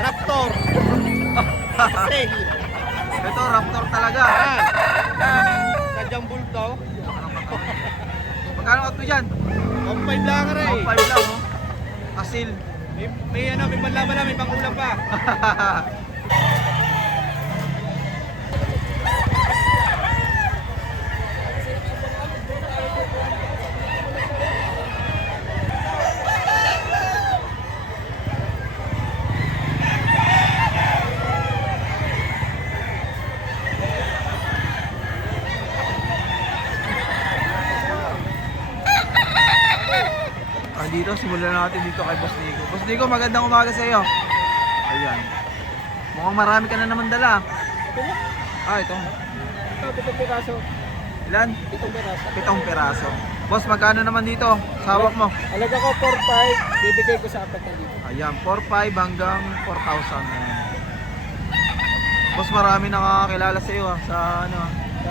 Raptor. Kasi, Ito, Raptor talaga. sadyang bulto. Magkano out mo dyan? 1.5 lang ka rin. 1.5 lang, oh. Asil. May panlaban na, may pangulam pa. Dito, simulan natin dito kay Boss Nico. Boss Nico, magandang umaga sa iyo. Ayan. Mukhang marami ka na naman dala. Ito. Ito, 7 piraso. Ilan? 7 piraso. 7 peraso. Boss, magkano naman dito? Sawak mo. Alaga ko 4.5, bibigay ko sa apat na dito. Ayan, 4.5 hanggang 4,000. Ayan. Boss, marami nakakakilala sa iyo sa ano. Sa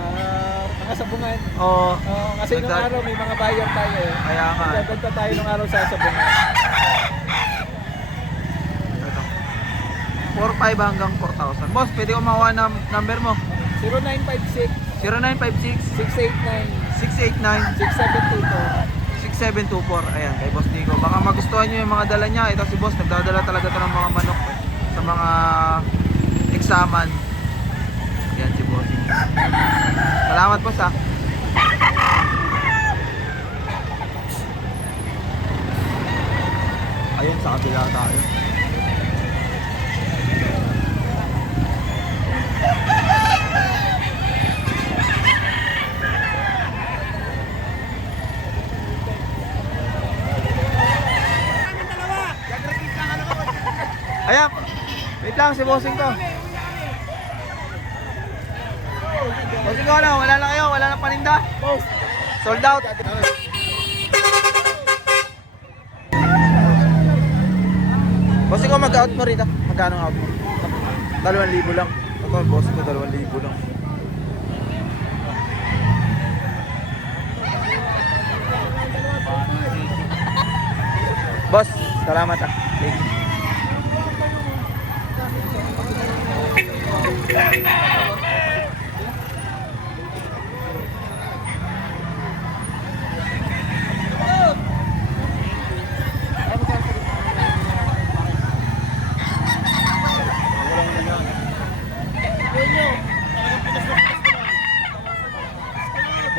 mga sabungan. Oo. Kasi nung araw may mga buyer tayo eh. Kaya nga. Nagdagdag tayo nung araw sa sabungan. Ito. 4.5 hanggang 4,000. Boss, pwede ko makuha ng number mo. 0956 0956 689 689 6722. 6724. Ayan, kay Boss Nico. Baka magustuhan nyo yung mga dala niya. Ito si Boss, nagdadala talaga ito ng mga manok sa mga eksaman. Ayan si Boss. Salamat, Boss, ha. Ayun, sa kabila tayo. Ayan, wait lang si bossing ko. Bossing ko, ano? Wala na kayo? Wala na paninda? Sold out. Bossing ko, mag-out mo rito. Magkano ang out mo? 2,000 lang. Ito, bossing ko, 2,000 lang. Boss, salamat, ah. Thank you.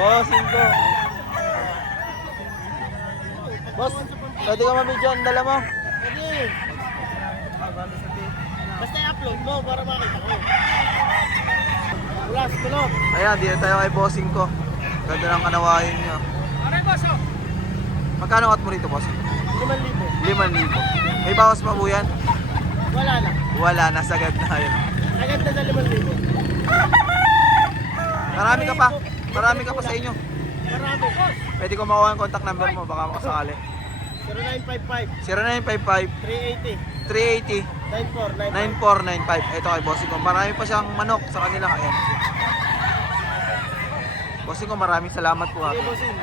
Bossing ko. Boss, pwede ka mabidyo ang dala mo? Pwede. Basta i-upload mo para makita ko. Ulas, tulog. Ayan, dito tayo kay bossing ko. Ganda ng kanawahin niya. Aray, boss, oh. Magkano out mo rito, bossing? 5,000. 5,000. May bawas pa po yan? Wala na. Wala, nasagad na yun. Agad na sa 5,000. Marami ka pa sa inyo. Marami, boss. Pwede ko makuha ang contact number mo, baka makasakali. 0955 0955 380 380 9495. 9495. Ito kay bossing ko. Marami pa siyang manok sa kanila. Ayan. Bossing ko, maraming salamat po, ha. Sige, bossing.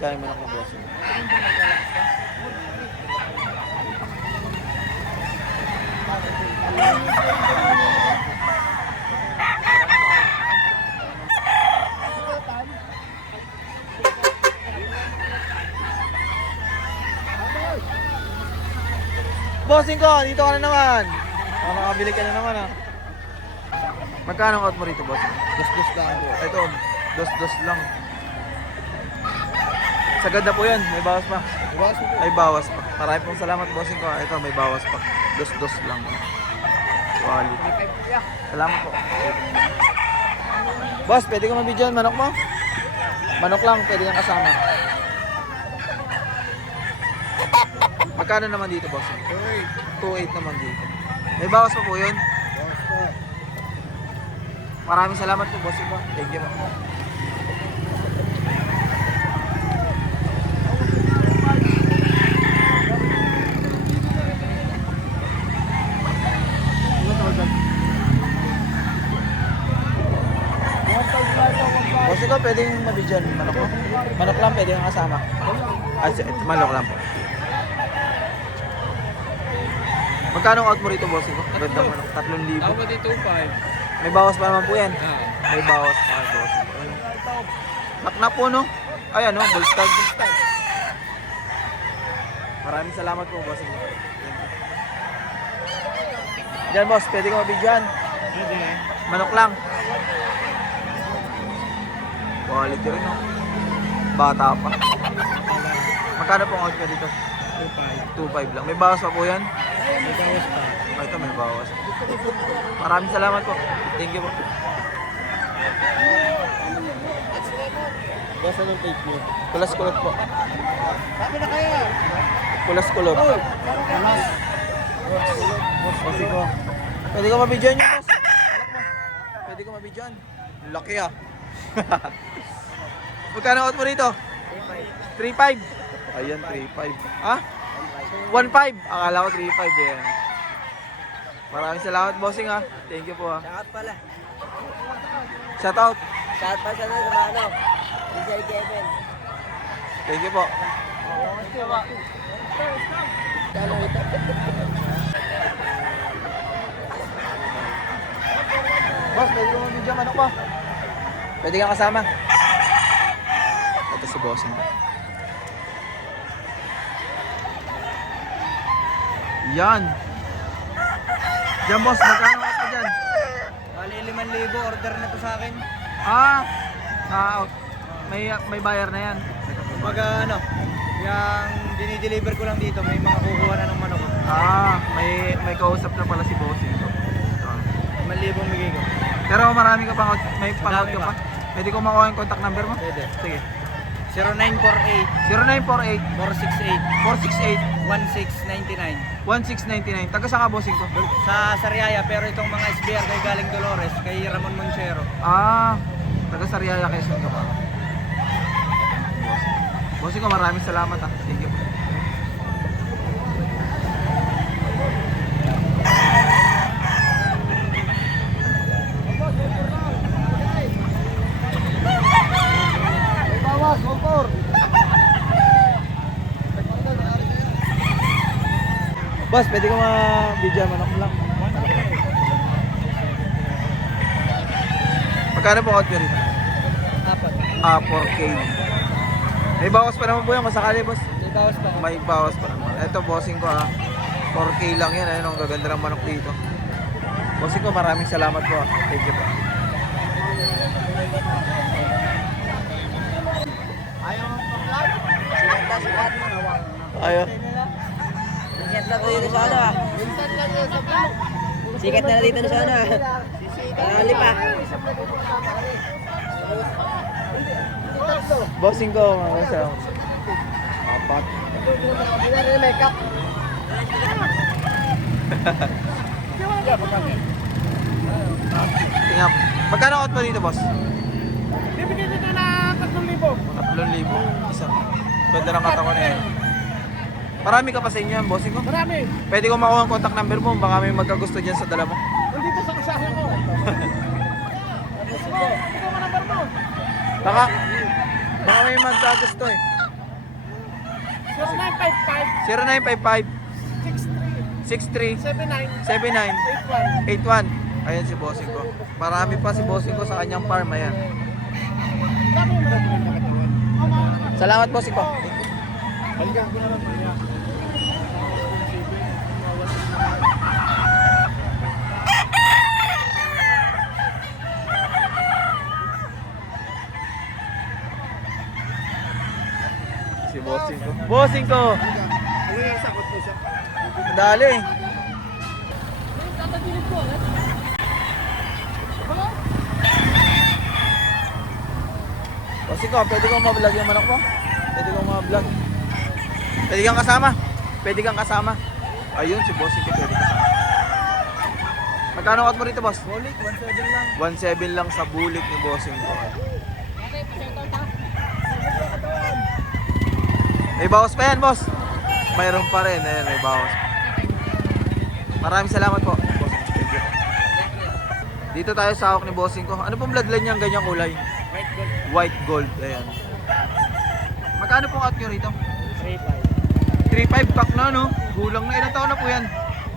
Dahil manok ng bossing. Bossing ko, dito ka na naman. Makakabili ka na naman, ha. Magkano ang out mo rito, bossing? Dos lang po. Ito, dos lang. Sagad na po yan, may bawas pa. May bawas pa. Maraming pong salamat, bossing ko. Ito, may bawas pa. Dos lang. Quality. Salamat po. Boss, pwede ka mabidyoan manok mo? Manok lang, pwede kang kasama. Magkano naman dito, boss? 2.8 naman dito. May bawas pa po yun? Maraming salamat po, boss. Thank you. ko, pwedeng mabidyan. Manok mo. Manok lang, pwede kang kasama. Ay, manok lang po. Magkano out mo rito, bossing ko? Ganda manok, 3,000. Ako pati 2.5. May bawas pa naman po yan. Ah. May bawas pa, bossing ko. Nakna po, no? Ayan, no? Bullstag. Maraming salamat po, bossing ko. Diyan, boss, pwede ko mabidyan. Pwede. Manok lang. Quality rin, no? Bata pa. Magkano po ang out ka dito? 2.5. 2.5 lang. May bawas pa po yan? May bawas pa. Ito may bawas. Maraming salamat po. Thank you po. Boss, anong take nyo? Kulas-kulot po. Sabi na kayo! Kulas-kulot. Boss, ko. Pwede ko mabidyan yun, boss. Pwede ko mabidyan. Laki ah. Magkano out mo rito? 3.5. Ayan, 3.5. Ha? 1.5. Akala ko 3.5 eh. Maraming salamat, bossing ha. Thank you po ha. Shout pala. Shout out. Shout pa siya na sa ano. DJ Kevin. Thank you po. Kano ito? Boss, pwede ko mabidyan manok po. Pwede kang kasama. Ito si bossing. Yan. Diyan boss, magkano out mo dyan? Bali 5,000 order na to sa akin. Out. May buyer na yan. Kumbaga ano, yung dinideliver ko lang dito, may mga kukuha na ng manok. May kausap na pala si bossing. 5,000 bigay ko. Pero marami ka pang out, may pang out Marami ka pa. pa. Pwede ko makuha yung contact number mo? Pwede. Sige. 0948 0948 468 468 1699. 1699. Taga saan ka bossing ko? Sa Sariaya, pero itong mga SBR kay galing Dolores, kay Ramon Monchero. Taga Sariaya, Quezon ka pa. Bossing ko, maraming salamat ha. Thank you. Bawas, Hongkor. Boss, pwede ko ma-video manok lang. Magkano po out nyo rito? 4K. May bawas pa naman po yan, masakali boss. May bawas pa. May bawas pa naman. Ito, bossing ko ha. 4K lang yan, ayun, ang gaganda ng manok dito. Bossing ko, maraming salamat po ha. Thank you po. Ayaw mo pa-vlog? Sikat mo. Ayaw. Sikat na dito sa ano ah. Minsan lang yun sa vlog. Sikat na dito sa ano ah. Dali pa. Bossing ko, maraming salamat. Apat. Hindi na makeup. Tingnan. Magkano out mo dito, boss? Bibigyan nito na 3,000. 3,000. Isa. Ganda ng katawan na yan. Marami ka pa sa inyo yan, bossing ko. Marami. Pwede ko makuha ang contact number mo, baka may magkagusto dyan sa dala mo. Nandito sa kasama ko. Ito mo number mo. Baka may magkagusto eh. 0955 0955 63 63 79 79 81. 81. Ayan si bossing ko. Marami pa si bossing ko sa kanyang farm. Ayan. Dami mo na. Salamat bossing ko. Balikan ko na lang. Si bossing ko. Bossing ko! Ano yung sakot mo siya? Dali. Bossing ko, pwede kong ma-vlog yung manok mo? Pwede kong ma-vlog. Pwede kang kasama. Pwede kang kasama. Ayun, si bossing ko pwede kasama. Magkano cut mo rito, boss? Bulik, 1.7 lang. 1.7 lang sa bulik ni bossing ko. May bawas pa yan, boss. Mayroon pa rin. Ayan, may bawas. Maraming salamat po, bossing. Thank you. Dito tayo sa hawak ni bossing ko. Ano pong bloodline niyang ganyang kulay? White gold. White gold, ayan. Magkano po out nyo rito? 3.5. 3.5 pack na, no? Gulang na. Ilang taon na po yan?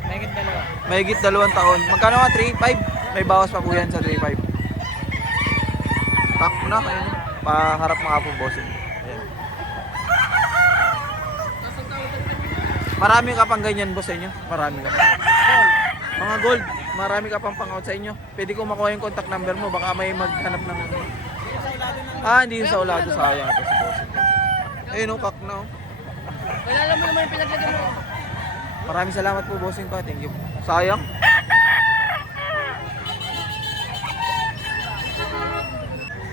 Mahigit dalawa. Mahigit 2 taon. Magkano nga? 3.5? May bawas pa po yan sa 3.5. Pack na, ayun. Paharap mga po, bossing. Ayan. Marami ka pang ganyan, boss, sa inyo? Marami ka. Mga gold, marami ka pang pang-out sa inyo. Pwede ko makuha yung contact number mo, baka may maghanap ng... Hindi yun sa ulado, sayang ito si bossing. Ayun, no, pack na, oh. Kailangan mo naman yung pinaglagyan mo. Maraming salamat po, bossing ko. Thank you. Sayang.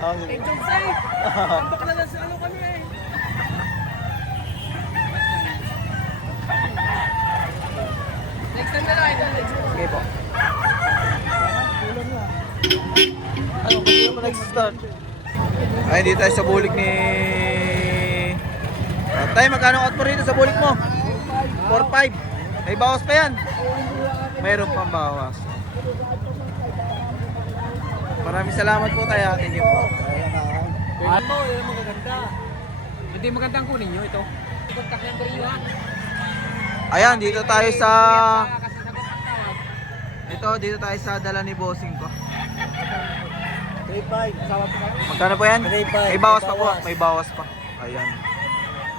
Jump side! Tambak na lang sa ano kami eh. Next time na lang, idol. Next time. Okay po. Ano, kasi naman nag-start. Ay, hindi tayo sa bulik ni... Tay, magkano out mo rito sa bulik mo? 4.5. May bawas pa yan. Mayroon pang bawas. Maraming salamat po tayo. Thank you po. Ano, yun ang magaganda. Hindi magandang kunin nyo ito. Contact number nyo ha. Ayan, dito tayo sa... Dito tayo sa dala ni bossing ko. 3.5. Sawa po kayo. Magkano po yan? 3.5. May bawas pa po. May bawas pa. Ayan.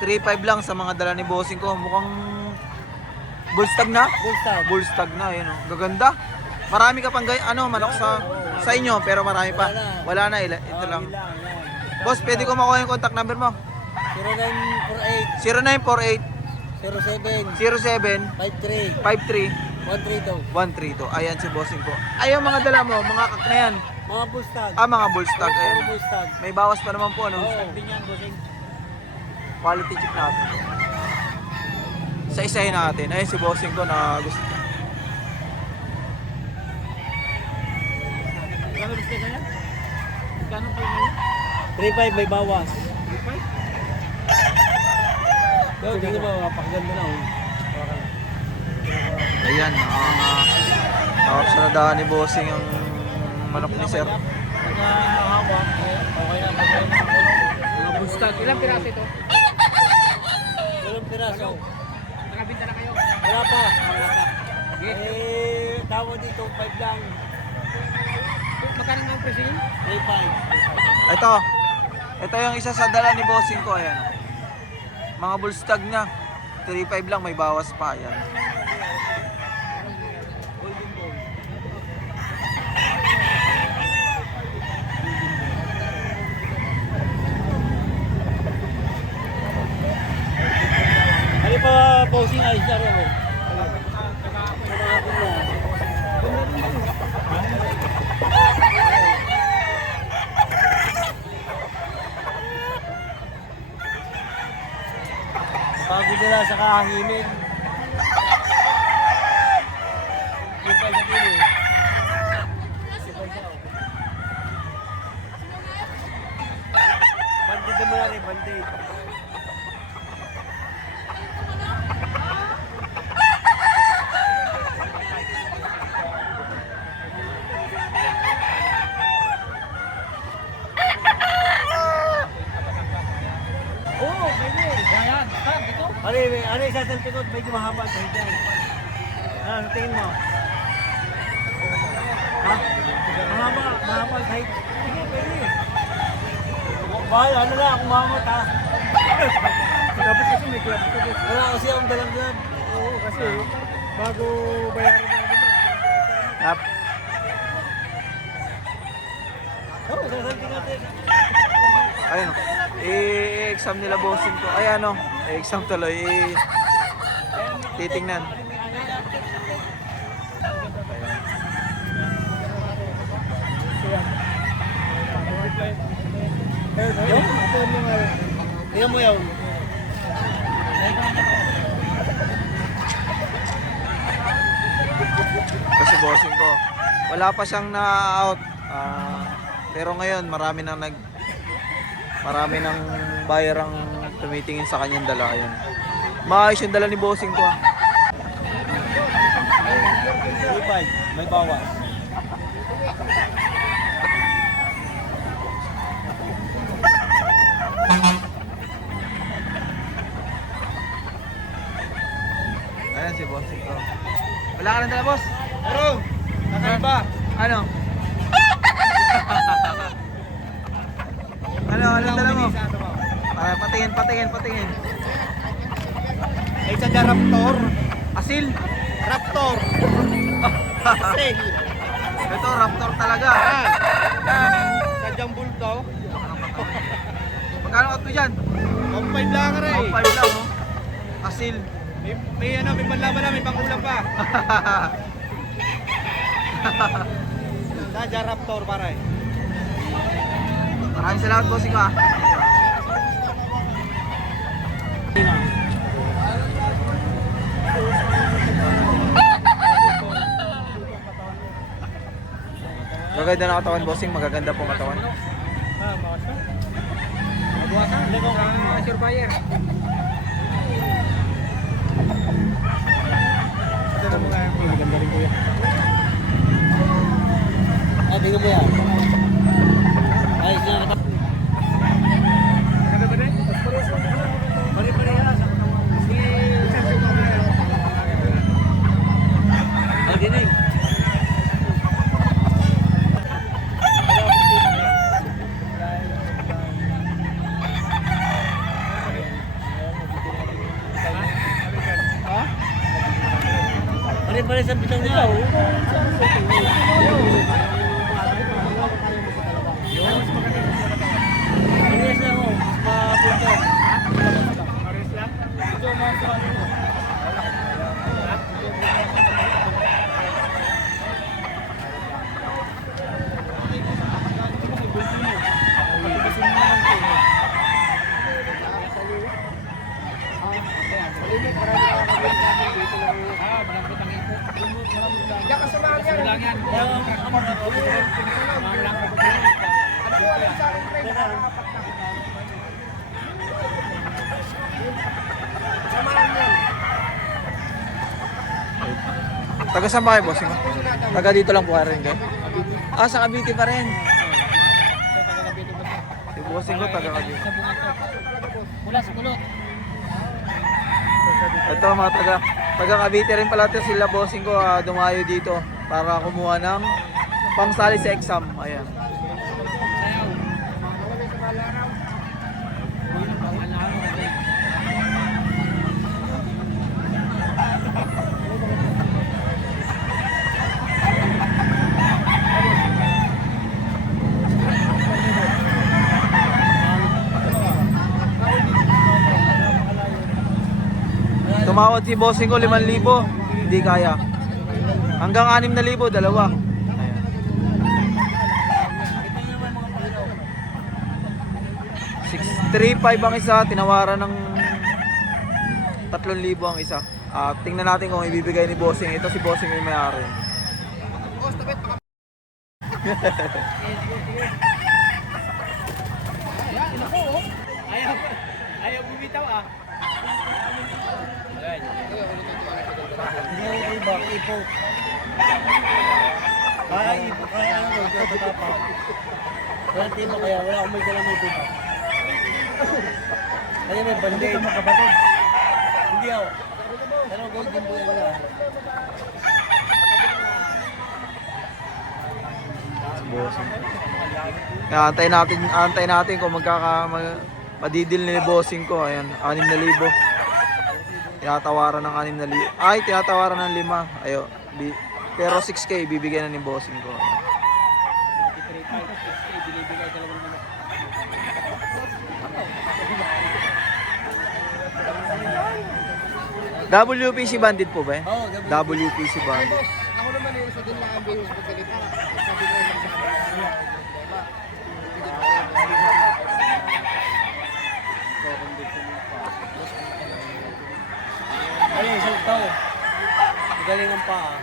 3.5 lang sa mga dala ni bossing ko. Mukhang bullstag na? Bullstag. Bullstag na, yun o. Gaganda. Marami ka pang manok sa inyo, pero marami pa. Wala na, ito lang. Boss, pwede ko makuha yung contact number mo? 0948 0948 07 07 53 53 132. 132. Ayan si bossing ko. Ayun mga dala mo, mga kak na yan. Mga bullstag. Mga bullstag. Puro Ayan. bullstag. May bawas pa naman po, no? Oo. Din yan, bossing. Quality check natin. Sa isahin natin. Ayun si bossing ko na gusto. Kano gusto na yan? Kano po yun? 3.5 may bawas. 3.5? Yo, tingnan mo, napakaganda na. Ayan, sa nadaan ni bossing ang manok ni sir. Nagkahaba. Okay na. Mga bullstag. Ilang piraso ito? Ilang piraso? Nakabinta na kayo? Wala pa. Tawad dito, 5 lang. Magkano nga ang presyo yun? 3.5. Ito yung isa sa dala ni bossing ko. Ayan. Mga bullstag na. 3.5 lang, may bawas pa. Ayan. Ano pa posing ayos na rin? Bago nila sa kahanginin. Yung pa sa kilo. Bandid mo na rin, bandid. Oo, pwede. Yan, start ito. Ano yung sasalpikot? Medyo mahaba sa higyan. Ano, tingin mo? Ha? Mahaba sa higyan. Sige, pwede. Bahala, ano na, kung mahamot ha. Dapat kasi may club ko. Wala kasi akong dalang-dalang. Oo, kasi bago bayaran namin yan. Yap. Oo, sasalpik natin. Ayun o. I-exam nila bossing ko. Ayan o. I-exam tuloy. Titingnan. Tingnan mo yun. Kasi bossing ko. Wala pa siyang na-out. Pero ngayon marami nang buyer ang tumitingin sa kanyang dala. Ayun. Maayos yung dala ni bossing ko. 3.5, may bawas. Wala ka lang dala, boss? Meron! Kakaiba! Ano? Ano dala mo? Patingin. Isa dyan Raptor. Asil? Raptor! Asil! Ito, Raptor talaga. Sa jambul to. Magkano out mo dyan? 1.5 lang rin. 1.5 lang, oh. Asil. May panlaban na, may pangulam pa. Sa dyan Raptor pare. Maraming salamat, bossing ko, ah. Magaganda na katawan, bossing. Magaganda pong katawan. Surveyor. Ito na mga maganda rin kuya. Tingnan mo yan. Ay, sinakata. Maganda ba rin? Pari-pari yan. Ay, dinig. Pare-pare sa bitang niya. Pares lang ako. Mapunta. Pares lang? Ito mga Taga saan ba kayo, bossing ko? Taga dito lang po rin kayo? Ah, sa Cavite pa rin. Si bossing ko, taga Cavite. Mula sa kulot. Ito mga taga Cavite rin pala ito sila, bossing ko, dumayo dito para kumuha ng pangsali sa exam. Ayan. Tumawad si bossing ko 5,000, hindi kaya. Hanggang 6,000, dalawa. Ayan. 635 ang isa, tinawaran ng 3,000 ang isa. Tingnan natin kung ibibigay ni bossing. Ito si bossing yung may-ari. Ayaw bumitaw ah. Hindi ako iba, ipo. Ay, ipo kaya ano, tatapa. Wala timo kaya, wala akong may dalang ipo. Kaya may bandi. Hindi ka makapatid. Hindi ako. Pero golden boy wala. Bossing. Kaya antayin natin kung madidil ni bossing ko. Ayan, 6,000. Tinatawaran ng 6,000. Ay, tinatawaran ng 5. Ayo. Pero 6K bibigyan na ni bossing ko. WPC bandit po ba eh? Oo, WPC bandit. Ako naman yung isa din lang ang bihos pagkalita. Sabi ko naman sa akin. Ay, isang tao. Magaling ang paa.